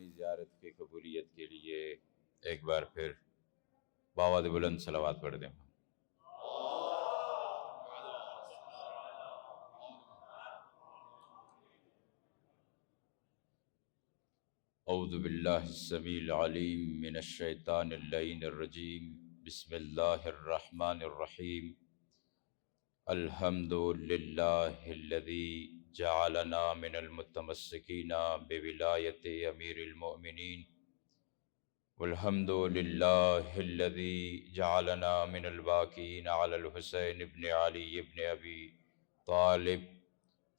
اپنی زیارت کی قبولیت کے لیے ایک بار پھر باواد بلند صلوات پڑھ دیں۔ اعوذ باللہ السمیع العلیم من الشیطان اللعین الرجیم، بسم اللہ الرحمن الرحیم۔ الحمد للہ الذی جعلنا من المتمسکین بولایت امیر المؤمنین، والحمد للہ الذی جعلنا من الباکین علی الحسین ابن علی ابن ابی طالب،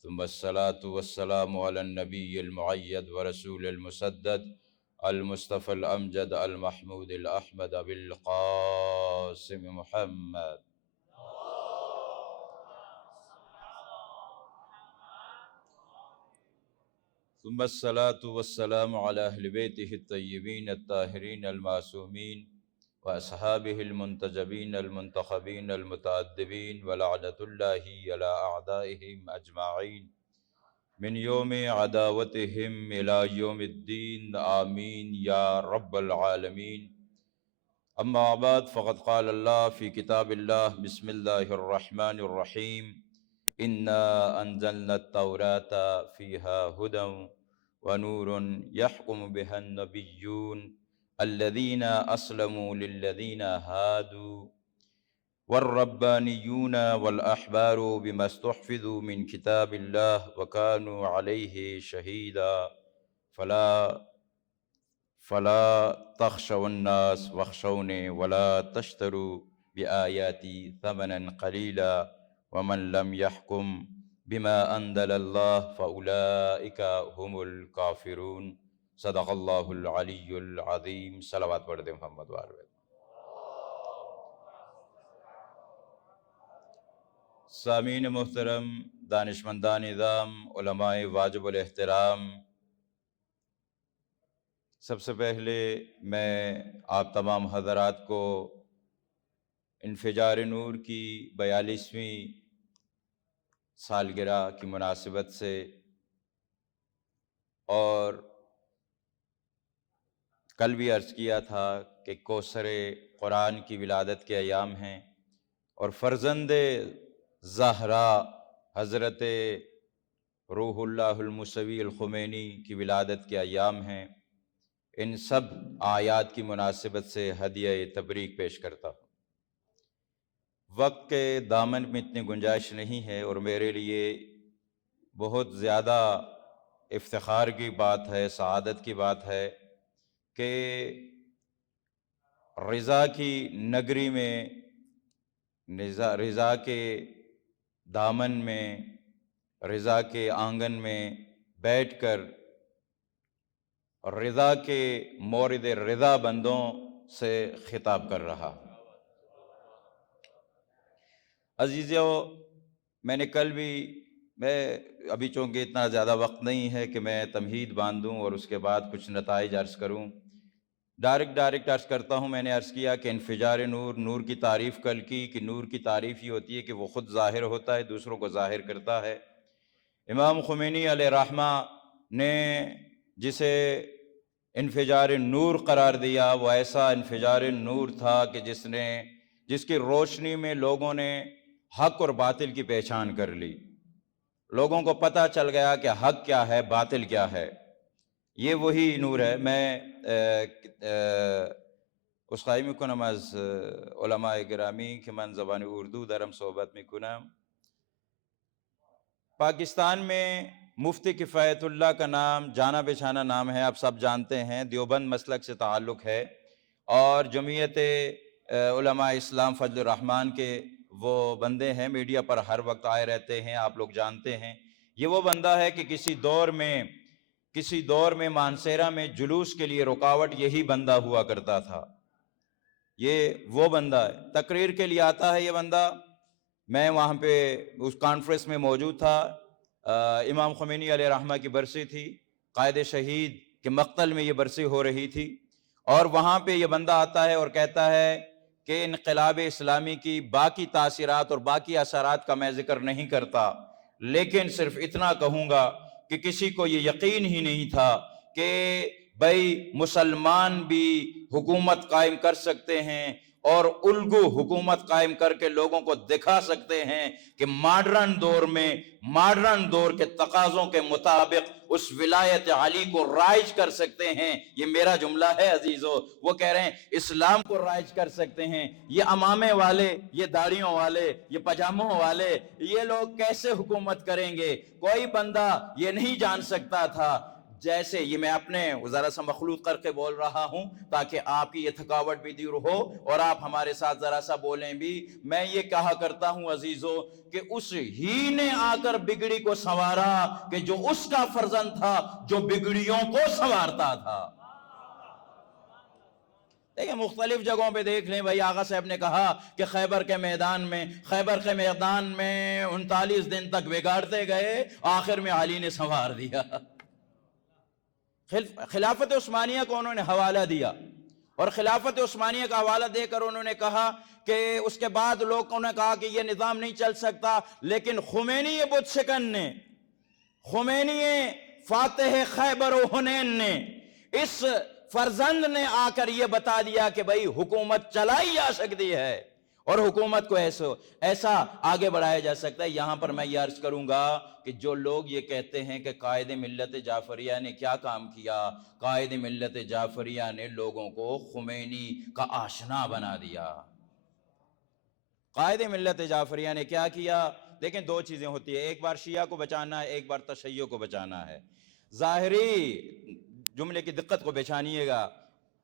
ثم الصلاة والسلام علی النبی المعید ورسول المسدد المصطفى الامجد المحمود الاحمد ابی القاسم محمد۔ ثم الصلاة والسلام على أهل بيته الطيبين الطاهرين المعصومين وأصحابه المنتجبين المنتخبين المتأدبين، ولعنة الله على أعدائهم أجمعين من يوم عداوتهم إلى يوم الدين، آمين يا رب العالمين۔ أما بعد، فقد قال الله في كتاب الله، بسم الله الرحمن الرحيم، إنا أنزلنا التوراة فيها هدى ونور يحكم بها النبيون الذين أسلموا للذين هادوا والربانيون والأحبار بما استحفظوا من كتاب الله وكانوا عليه شهيدا، فلا تخشوا الناس واخشوني ولا تشتروا بآياتي ثمنا قليلا ومن لم يحكم بما انزل اللہ فاولئک هم الکافرون۔ صدق اللہ العلی العظیم۔ صلوات پڑھ دیں محمد وآلہ۔ سامعین محترم، دانشمندان نظام، علماء واجب الاحترام، سب سے پہلے میں آپ تمام حضرات کو انفجار نور کی 42ویں سالگرہ کی مناسبت سے اور کل بھی عرض کیا تھا کہ کوثر قرآن کی ولادت کے ایام ہیں اور فرزند زہرا حضرت روح اللہ الموسوی الخمینی کی ولادت کے ایام ہیں۔ ان سب آیات کی مناسبت سے ہدیہ تبریک پیش کرتا ہوں۔ وقت کے دامن میں اتنی گنجائش نہیں ہے اور میرے لیے بہت زیادہ افتخار کی بات ہے، سعادت کی بات ہے کہ رضا کی نگری میں، رضا کے دامن میں، رضا کے آنگن میں بیٹھ کر رضا کے مورد رضا بندوں سے خطاب کر رہا۔ عزیزو، میں نے کل بھی، ابھی چونکہ اتنا زیادہ وقت نہیں ہے کہ میں تمہید باندھوں اور اس کے بعد کچھ نتائج عرض کروں، ڈائریکٹ عرض کرتا ہوں۔ میں نے عرض کیا کہ انفجار نور، نور کی تعریف کل کی کہ نور کی تعریف یہ ہوتی ہے کہ وہ خود ظاہر ہوتا ہے، دوسروں کو ظاہر کرتا ہے۔ امام خمینی علیہ رحمہ نے جسے انفجار نور قرار دیا، وہ ایسا انفجار نور تھا کہ جس کی روشنی میں لوگوں نے حق اور باطل کی پہچان کر لی۔ لوگوں کو پتہ چل گیا کہ حق کیا ہے، باطل کیا ہے۔ یہ وہی نور ہے۔ میں اس قائم کنم از علماء گرامی کہ من زبان اردو درم صحبت میں کنم۔ پاکستان میں مفتی کفایت اللہ کا نام جانا بچانا نام ہے، آپ سب جانتے ہیں، دیوبند مسلک سے تعلق ہے، اور جمعیت علماء اسلام فضل الرحمن کے وہ بندے ہیں، میڈیا پر ہر وقت آئے رہتے ہیں، آپ لوگ جانتے ہیں۔ یہ وہ بندہ ہے کہ کسی دور میں مانسیرا میں جلوس کے لیے رکاوٹ یہی بندہ ہوا کرتا تھا۔ یہ وہ بندہ ہے، تقریر کے لیے آتا ہے یہ بندہ۔ میں وہاں پہ اس کانفرنس میں موجود تھا، امام خمینی علیہ رحمہ کی برسی تھی، قائد شہید کے مقتل میں یہ برسی ہو رہی تھی، اور وہاں پہ یہ بندہ آتا ہے اور کہتا ہے کہ انقلاب اسلامی کی باقی تاثیرات اور باقی اثرات کا میں ذکر نہیں کرتا، لیکن صرف اتنا کہوں گا کہ کسی کو یہ یقین ہی نہیں تھا کہ بھائی مسلمان بھی حکومت قائم کر سکتے ہیں اور الگو حکومت قائم کر کے لوگوں کو دکھا سکتے ہیں کہ ماڈرن دور میں، ماڈرن دور کے تقاضوں کے مطابق اس ولایت علی کو رائج کر سکتے ہیں۔ یہ میرا جملہ ہے عزیزو، وہ کہہ رہے ہیں اسلام کو رائج کر سکتے ہیں۔ یہ امامے والے، یہ داڑھیوں والے، یہ پجاموں والے، یہ لوگ کیسے حکومت کریں گے؟ کوئی بندہ یہ نہیں جان سکتا تھا۔ جیسے یہ میں اپنے ذرا سا مخلوط کر کے بول رہا ہوں تاکہ آپ کی یہ تھکاوٹ بھی دور ہو اور آپ ہمارے ساتھ ذرا سا بولیں بھی۔ میں یہ کہا کرتا ہوں عزیزو کہ اس ہی نے آ کر بگڑی کو سنوارا کہ جو اس کا فرزند تھا جو بگڑیوں کو سنوارتا تھا۔ دیکھیں مختلف جگہوں پہ دیکھ لیں، بھائی آغا صاحب نے کہا کہ خیبر کے میدان میں 39 دن تک بگاڑتے گئے، آخر میں علی نے سنوار دیا۔ خلافت عثمانیہ کو انہوں نے حوالہ دیا اور خلافت عثمانیہ کا حوالہ دے کر انہوں نے کہا کہ اس کے بعد لوگوں نے کہا کہ یہ نظام نہیں چل سکتا، لیکن خمینی بت شکن نے، خمینی فاتح خیبر و حنین نے، اس فرزند نے آ کر یہ بتا دیا کہ بھئی حکومت چلائی جا سکتی ہے اور حکومت کو ایسا آگے بڑھایا جا سکتا ہے۔ یہاں پر میں یہ عرض کروں گا کہ جو لوگ یہ کہتے ہیں کہ قائد ملت جعفریہ نے کیا کام کیا، قائد ملت جعفریہ نے لوگوں کو خمینی کا آشنا بنا دیا۔ قائد ملت جعفریہ نے کیا کیا؟ دیکھیں دو چیزیں ہوتی ہیں، ایک بار شیعہ کو بچانا ہے، ایک بار تشیع کو بچانا ہے۔ ظاہری جملے کی دقت کو پہچانیے گا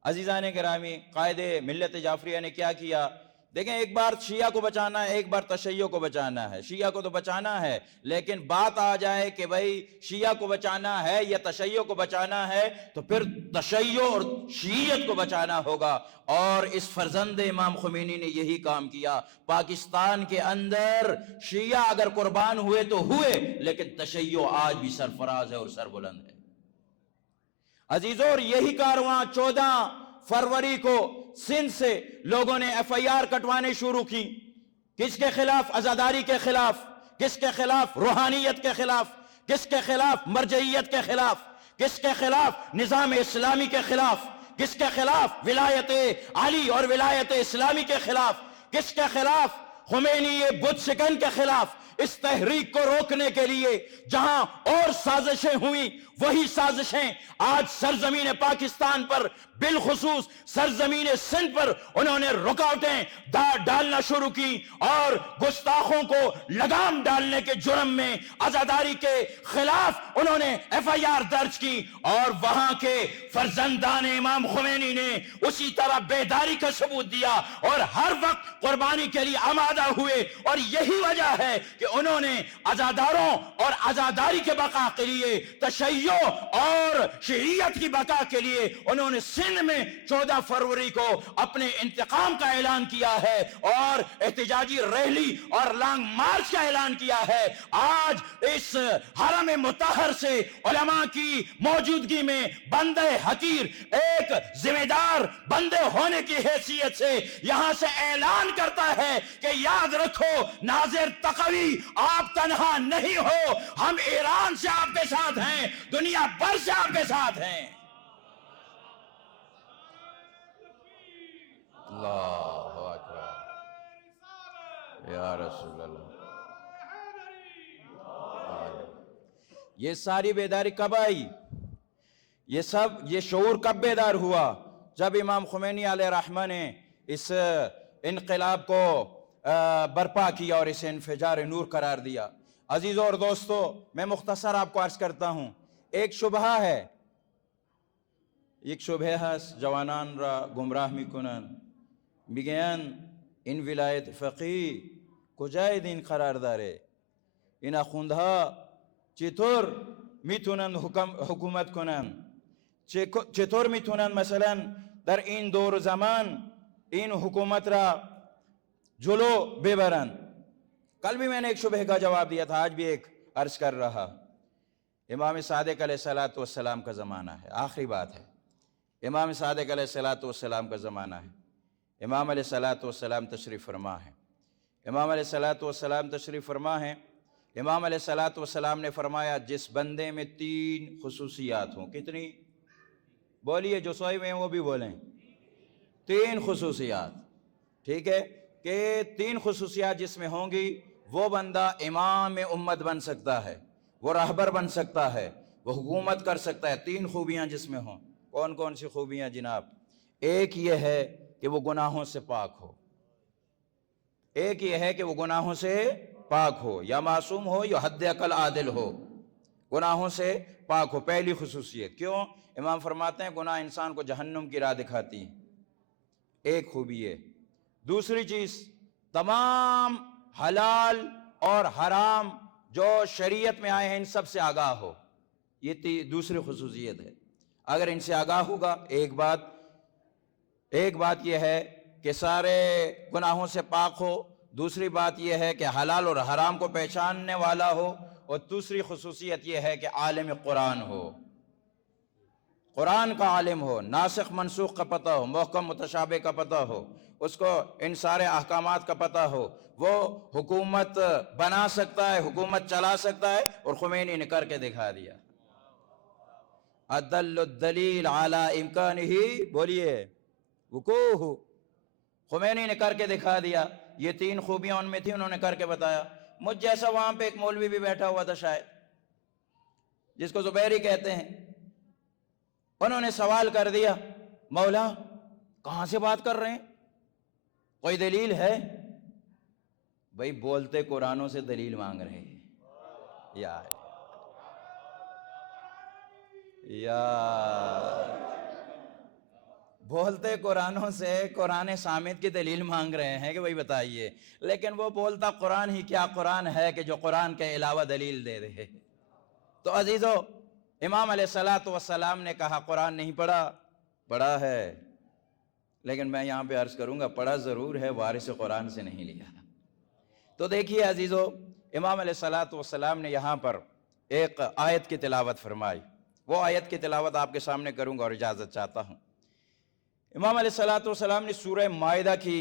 عزیزان گرامی، قائد ملت جعفریہ نے کیا کیا؟ دیکھیں ایک بار شیعہ کو بچانا ہے، ایک بار تشیع کو بچانا ہے۔ شیعہ کو تو بچانا ہے، لیکن بات آ جائے کہ بھئی شیعہ کو بچانا ہے یا تشیع کو بچانا ہے تو پھر تشیع اور شیعیت کو بچانا ہوگا، اور اس فرزند امام خمینی نے یہی کام کیا۔ پاکستان کے اندر شیعہ اگر قربان ہوئے تو ہوئے، لیکن تشیع آج بھی سرفراز ہے اور سربلند ہے عزیزوں۔ اور یہی کارواں 14 فروری کو سندھ سے لوگوں نے ایف آئی آر کٹوانے شروع کی۔ کس کے خلاف؟ عزاداری کے خلاف۔ کس کے خلاف؟ روحانیت کے خلاف۔ کس کے خلاف؟ مرجعیت کے خلاف۔ کس کے خلاف؟ نظام اسلامی کے خلاف۔ کس کے خلاف؟ ولایت علی اور ولایت اسلامی کے خلاف۔ کس کے خلاف؟ خمینی بت شکن کے خلاف۔ اس تحریک کو روکنے کے لیے جہاں اور سازشیں ہوئیں، وہی سازشیں آج سرزمین پاکستان پر، بالخصوص سرزمین سندھ پر انہوں نے رکاوٹیں ڈالنا شروع کی اور گستاخوں کو لگام ڈالنے کے جرم میں عزاداری کے خلاف انہوں نے ایف آئی آر درج کی، اور وہاں کے فرزندان امام خمینی نے اسی طرح بیداری کا ثبوت دیا اور ہر وقت قربانی کے لیے آمادہ ہوئے۔ اور یہی وجہ ہے کہ انہوں نے عزاداروں اور عزاداری کے بقا کے لیے، تشیع اور شیعیت کی بقا کے لیے انہوں نے سندھ میں 14 فروری کو اپنے انتقام کا اعلان کیا ہے اور احتجاجی ریلی اور لانگ مارچ کا اعلان کیا ہے۔ آج اس حرم مطہر سے علماء کی موجودگی میں بندے حقیر، ایک ذمہ دار بندے ہونے کی حیثیت سے یہاں سے اعلان کرتا ہے کہ یاد رکھو ناظر تقوی آپ تنہا نہیں ہو، ہم ایران سے آپ کے ساتھ ہیں، دنیا بھر سے آپ کے ساتھ ہیں۔ اللہ اکبر یا رسول اللہ۔ یہ ساری بیداری کب آئی؟ یہ شعور کب بیدار ہوا؟ جب امام خمینی علیہ رحمہ نے اس انقلاب کو برپا کیا اور اسے انفجار نور قرار دیا۔ عزیزوں اور دوستو، میں مختصر آپ کو عرض کرتا ہوں، ایک شبہ ہے، ایک شبہ ہست جوانان را گمراہ میکنن، میگن این ولایت فقیه کجای دین قرار داره؟ این آخوندها چطور میتونن حکومت کنن؟ چطور میتونن مثلا در این دور زمان این حکومت را جلو ببرن؟ کل بھی میں نے ایک شبہ کا جواب دیا تھا، آج بھی ایک عرض کر رہا۔ امام صادق علیہ السلام کا زمانہ ہے، آخری بات ہے، امام صادق علیہ السلام کا زمانہ ہے۔ امام علیہ السلام تشریف فرما ہے، امام علیہ السلام تشریف فرما ہے۔ امام علیہ السلام نے فرمایا جس بندے میں 3 خصوصیات ہوں، کتنی؟ بولیے جو سوئے ہوئے ہیں وہ بھی بولیں. 3 خصوصیات. ٹھیک ہے کہ 3 خصوصیات جس میں ہوں گی وہ بندہ امام امت بن سکتا ہے، وہ رہبر بن سکتا ہے، وہ حکومت کر سکتا ہے. 3 خوبیاں جس میں ہوں. کون کون سی خوبیاں جناب؟ ایک یہ ہے کہ وہ گناہوں سے پاک ہو. ایک یہ ہے کہ وہ گناہوں سے پاک ہو، یا معصوم ہو یا حد عقل عادل ہو، گناہوں سے پاک ہو. پہلی خصوصیت. کیوں؟ امام فرماتے ہیں گناہ انسان کو جہنم کی راہ دکھاتی ہے. ایک خوبی ہے. دوسری چیز، تمام حلال اور حرام جو شریعت میں آئے ہیں ان سب سے آگاہ ہو. یہ دوسری خصوصیت ہے. اگر ان سے آگاہ ہوگا، ایک بات یہ ہے کہ سارے گناہوں سے پاک ہو. دوسری بات یہ ہے کہ حلال اور حرام کو پہچاننے والا ہو. اور دوسری خصوصیت یہ ہے کہ عالم قرآن ہو، قرآن کا عالم ہو، ناسخ منسوخ کا پتہ ہو، محکم متشابہ کا پتہ ہو، اس کو ان سارے احکامات کا پتہ ہو. وہ حکومت بنا سکتا ہے، حکومت چلا سکتا ہے. اور خمینی نے کر کے دکھا دیا. ادل الدلیل علی امکانہ، بولیے وقوع. خمینی نے کر کے دکھا دیا. یہ 3 خوبیاں ان میں تھی، انہوں نے کر کے بتایا. مجھ جیسا وہاں پہ ایک مولوی بھی بیٹھا ہوا تھا شاید، جس کو زبیری کہتے ہیں. انہوں نے سوال کر دیا، مولا کہاں سے بات کر رہے ہیں؟ کوئی دلیل ہے؟ بھئی بولتے قرآنوں سے دلیل مانگ رہے ہیں. بولتے قرآنوں سے قرآن صامت کی دلیل مانگ رہے ہیں کہ بھئی بتائیے. لیکن وہ بولتا قرآن ہی کیا قرآن ہے کہ جو قرآن کے علاوہ دلیل دے رہے. تو عزیزو، امام علیہ السلام نے کہا قرآن نہیں پڑھا. پڑھا ہے، لیکن میں یہاں پہ عرض کروں گا پڑھا ضرور ہے، وارث قرآن سے نہیں لیا. تو دیکھیے عزیزو، امام علیہ السلام نے یہاں پر ایک آیت کی تلاوت فرمائی. وہ آیت کی تلاوت آپ کے سامنے کروں گا اور اجازت چاہتا ہوں. امام علیہ السلام نے سورہ مائدہ کی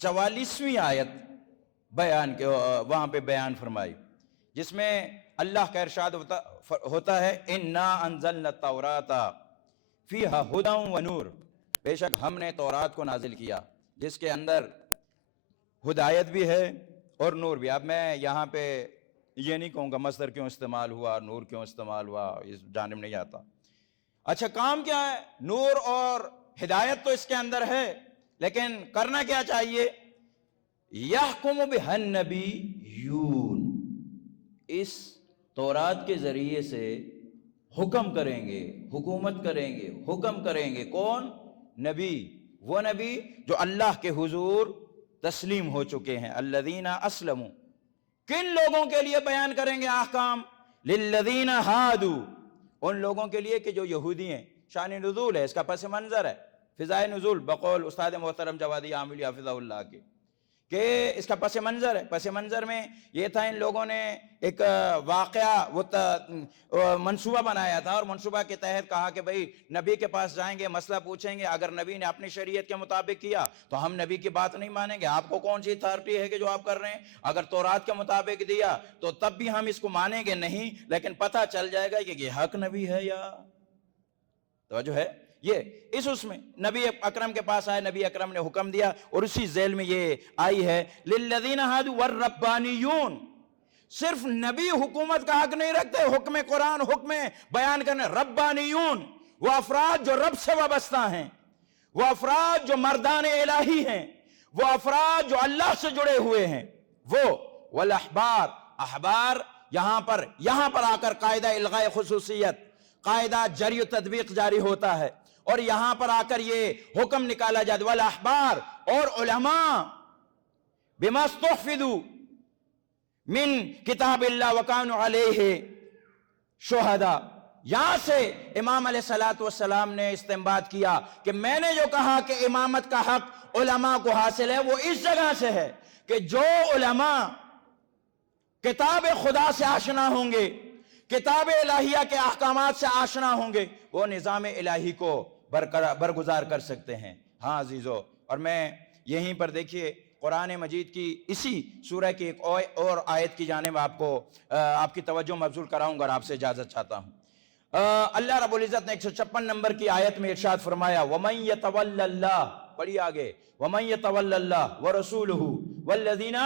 44ویں آیت وہاں پہ بیان فرمائی، جس میں اللہ کا ارشاد ہوتا ہے اِنَّا أَنزَلْنَا التَّوْرَاةَ فِيهَا هُدًى وَنُورٌ. بے شک ہم نے تورات کو نازل کیا جس کے اندر ہدایت بھی ہے اور نور بھی. اب میں یہاں پہ یہ نہیں کہوں گا مصدر کیوں استعمال ہوا، نور کیوں استعمال ہوا، اس جانب نہیں آتا. اچھا کام کیا ہے؟ نور اور ہدایت تو اس کے اندر ہے، لیکن کرنا کیا چاہیے؟ یحکم بہا النبیون. اس تورات کے ذریعے سے حکم کریں گے، حکومت کریں گے، حکم کریں گے. کون؟ نبی. وہ نبی جو اللہ کے حضور تسلیم ہو چکے ہیں. الذین اسلموا. کن لوگوں کے لیے بیان کریں گے احکام؟ للذین ہادو. ان لوگوں کے لیے کہ جو یہودی ہیں. شان نزول ہے، اس کا پس منظر ہے، فضائے نزول بقول استاد محترم جوادی عاملی حافظہ اللہ کے، کہ اس کا پس منظر ہے. پس منظر میں یہ تھا ان لوگوں نے ایک واقعہ منصوبہ بنایا تھا، اور منصوبہ کے تحت کہا کہ بھئی نبی کے پاس جائیں گے، مسئلہ پوچھیں گے. اگر نبی نے اپنی شریعت کے مطابق کیا تو ہم نبی کی بات نہیں مانیں گے. آپ کو کون سی اتھارٹی ہے کہ جو آپ کر رہے ہیں؟ اگر تورات کے مطابق دیا تو تب بھی ہم اس کو مانیں گے نہیں، لیکن پتہ چل جائے گا کہ یہ حق نبی ہے یا توجہ ہے. یہ اس میں نبی اکرم کے پاس آئے، نبی اکرم نے حکم دیا، اور اسی ذیل میں یہ آئی ہے للذین ہادوا والربانیون. صرف نبی حکومت کا حق نہیں رکھتے، حکم قرآن، حکم بیان کرنے. ربانیون وہ افراد جو رب سے وابستہ ہیں، وہ افراد جو مردان الہی ہیں، وہ افراد جو اللہ سے جڑے ہوئے ہیں. وہ والاحبار. احبار یہاں پر آ کر قاعدہ الغاء خصوصیت، قاعدہ جری و تطبیق جاری ہوتا ہے، اور یہاں پر آ کر یہ حکم نکالا جاتا ہے والاحبار. اور علماء بما استحفظوا من کتاب اللہ وکانوا علیہ شہداء. یہاں سے امام علیہ السلام نے استنباط کیا کہ میں نے جو کہا کہ امامت کا حق علماء کو حاصل ہے، وہ اس جگہ سے ہے کہ جو علماء کتاب خدا سے آشنا ہوں گے، کتاب الہیہ کے احکامات سے آشنا ہوں گے، وہ نظام الہی کو برگزار کر سکتے ہیں. ہاں عزیزو، اور میں یہیں پر دیکھیے قرآن مجید کی اسی سورہ کی ایک اور آیت کی جانب آپ کی توجہ مبذول کراؤں گا اور آپ سے اجازت چاہتا ہوں. اللہ رب العزت نے 156 نمبر کی آیت میں ارشاد فرمایا وَمَن يَتَوَلَّ اللَّهِ، پڑھی آگے، وَمَن يَتَوَلَّ اللَّهَ وَرَسُولُهُ وَالَّذِينَ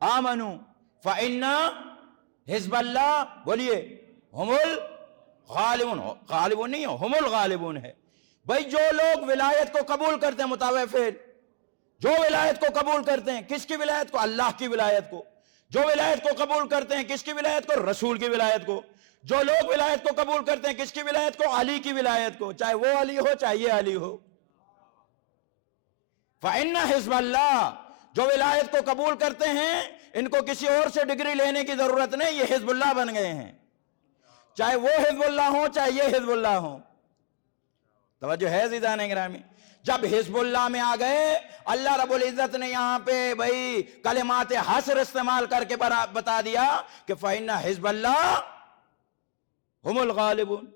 آمَنُوا فَإِنَّ حِزْبَ اللَّهِ، بولیے، ہم الغالبون، غالبون نہیں ہو، ہم الغالبون ہے۔ بھئی جو لوگ ولایت کو قبول کرتے ہیں، مطابق فعل، جو ولایت کو قبول کرتے ہیں، کس کی ولایت کو؟ اللہ کی ولایت کو۔ جو ولایت کو قبول کرتے ہیں، کس کی ولایت کو؟ رسول کی ولایت کو۔ جو لوگ ولایت کو قبول کرتے ہیں، کس کی ولایت کو؟ علی کی ولایت کو، چاہے وہ علی ہو چاہے یہ علی ہو۔ فَإِنَّ حِزْبَ اللَّهِ، جو ولایت کو قبول کرتے ہیں، ان کو کسی اور سے ڈگری لینے کی ضرورت نہیں، یہ حزب اللہ بن گئے ہیں، چاہے وہ حزب اللہ ہوں چاہے یہ حزب اللہ ہوں۔ توجہ ہے عزیزان گرامی؟ جب حزب اللہ میں آ گئے، اللہ رب العزت نے یہاں پہ بھئی کلمات حصر استعمال کر کے بتا دیا کہ فَإِنَّ حِزْبَ اللَّهِ ہم الغالبون۔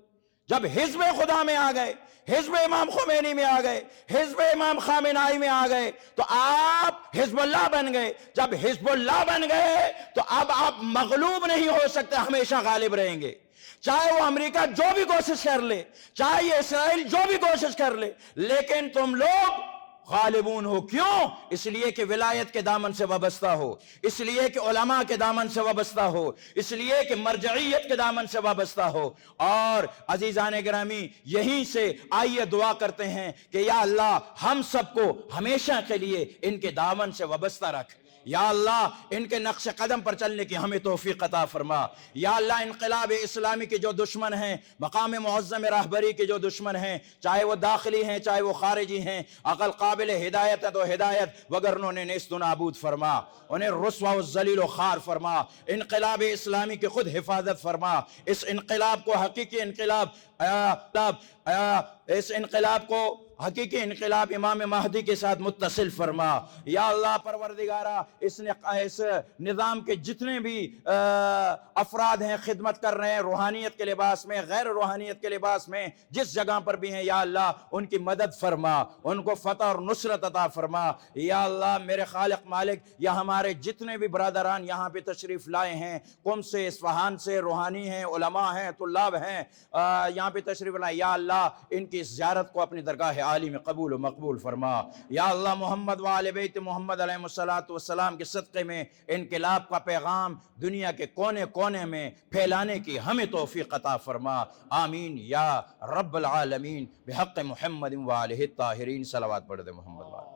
جب حزب خدا میں آ گئے، حزب امام خمینی میں آ گئے، حزب امام خامنائی میں آ گئے، تو آپ حزب اللہ بن گئے۔ جب حزب اللہ بن گئے تو اب آپ مغلوب نہیں ہو سکتے، ہمیشہ غالب رہیں گے۔ چاہے وہ امریکہ جو بھی کوشش کر لے، چاہے یہ اسرائیل جو بھی کوشش کر لے، لیکن تم لوگ غالبون ہو۔ کیوں؟ اس لیے کہ ولایت کے دامن سے وابستہ ہو، اس لیے کہ علماء کے دامن سے وابستہ ہو، اس لیے کہ مرجعیت کے دامن سے وابستہ ہو۔ اور عزیزان گرامی، یہیں سے آئیے دعا کرتے ہیں کہ یا اللہ ہم سب کو ہمیشہ کے لیے ان کے دامن سے وابستہ رکھ۔ یا اللہ ان کے نقش قدم پر چلنے کی ہمیں توفیق عطا فرما۔ یا اللہ انقلاب اسلامی کے جو دشمن ہیں، مقام معظم راہبری کے جو دشمن ہیں، چاہے وہ داخلی ہیں چاہے وہ خارجی ہیں، عقل قابل ہدایت ہے تو ہدایت، وگر انہوں نے نیست و نابود فرما، انہیں رسوا و ذلیل و خوار فرما۔ انقلاب اسلامی کی خود حفاظت فرما۔ اس انقلاب کو حقیقی انقلاب، اس انقلاب کو حقیقی انقلاب امام مہدی کے ساتھ متصل فرما۔ یا اللہ پروردگارہ، اس نظام کے جتنے بھی افراد ہیں خدمت کر رہے ہیں، روحانیت کے لباس میں، غیر روحانیت کے لباس میں، جس جگہ پر بھی ہیں، یا اللہ ان کی مدد فرما، ان کو فتح اور نصرت عطا فرما۔ یا اللہ میرے خالق مالک، یا ہمارے جتنے بھی برادران یہاں پہ تشریف لائے ہیں، قم سے، اصفہان سے، روحانی ہیں، علماء ہیں، طلاب ہیں، یہاں پہ تشریف لائے، یا اللہ ان کی زیارت کو اپنی درگاہ عالی میں قبول و مقبول فرما۔ یا اللہ محمد و آل بیت محمد علیہ السلام کے صدقے میں انقلاب کا پیغام دنیا کے کونے کونے میں پھیلانے کی ہمیں توفیق عطا فرما۔ آمین یا رب العالمین، بحق محمد و آلہ الطاہرین۔ صلوات پڑھ دے محمد و آلہ۔